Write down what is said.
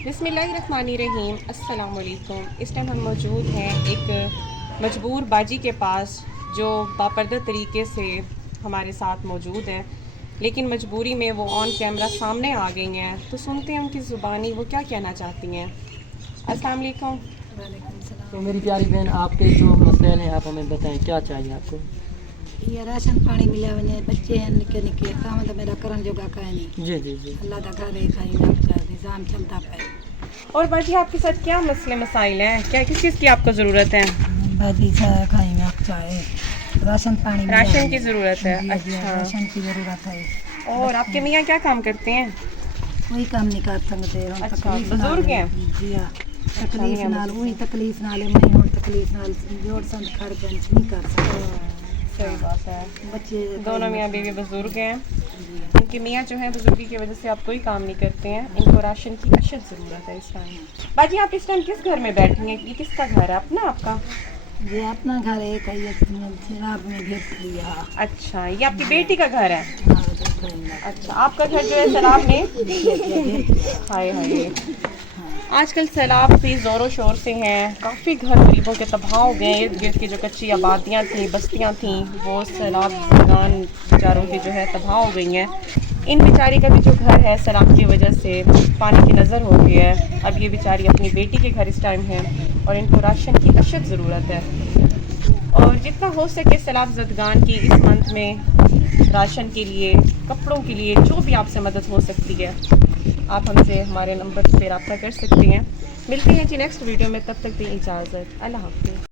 बिस्मिल्लाहिर्रहमानिर्रहीम अस्सलाम वालेकुम। इस टाइम हम मौजूद हैं एक मजबूर बाजी के पास जो बापर्दा तरीके से हमारे साथ मौजूद है, लेकिन मजबूरी में वो ऑन कैमरा सामने आ गई हैं। तो सुनते हैं उनकी ज़ुबानी वो क्या कहना चाहती हैं। अस्सलाम वालेकुम। वालेकुम सलाम। तो मेरी प्यारी बहन, आपके जो मसले हैं आप हमें बताएं, क्या चाहिए आपको? ये राशन पानी मिला वने बच्चे हैं निके निके काम तो मेरा करन जोगा का है नहीं। जी जी जी। अल्लाह दा घर है खाई ना चाहे निजाम चलता पे। और बाजी आपके साथ क्या मसले मसाइल हैं, क्या किस चीज़ की आपको ज़रूरत है? बाजी सा खाई ना चाहे राशन पानी मिला राशन है। की ज़रूरत है। जी, जी, अच्छा, राशन की जरूरत है। और आपके मियाँ क्या काम करते हैं? कोई काम नहीं कर सकते हम। अच्छा, तकलीफ बुजुर्ग नाल- हैं? जी हाँ, अच्छा, तकलीफ मियाँ नाल बुजुर्ग। वही तकलीफ नाल है, मैं और तकलीफ नाल जोड़ संग खर्च नहीं कर सकते। सही बात है। बच्चे दोनों मियाँ बीवी बुजुर्ग हैं। जी। इनके मियाँ जो है बुजुर्गी की वजह से आप कोई काम नहीं करते हैं, इनको राशन की अशद ज़रूरत है इस टाइम। बाजी आप इस टाइम किस घर में बैठी हैं? ये किसका घर है, अपना आपका? ये अपना घर है, कहीं शराब में घेर लिया। अच्छा, ये आपकी बेटी का घर है। हाँ, देखो ना। अच्छा, आपका घर जो है सैलाब में हाय हाय। आजकल सैलाब भी ज़ोरों शोर से हैं, काफ़ी घर गरीबों के तबाह हो गए हैं। इर्द गिर्द की जो कच्ची आबादियाँ थीं, बस्तियाँ थीं, वो सैलाब ज़ुगान बेचारों की जो है तबाह हो गई हैं। इन बेचारी का भी जो घर है सैलाब की वजह से पानी की नज़र हो गई है। अब ये बेचारी अपनी बेटी के घर इस टाइम है और इनको राशन की अशद ज़रूरत है। और जितना हो सके सैलाब ज़दगान की इस मंथ में राशन के लिए, कपड़ों के लिए, जो भी आपसे मदद हो सकती है, आप हमसे हमारे नंबर पे रब्ता कर सकते हैं। मिलते हैं जी नेक्स्ट वीडियो में, तब तक दी इजाज़त। अल्लाह हाफ़िज़।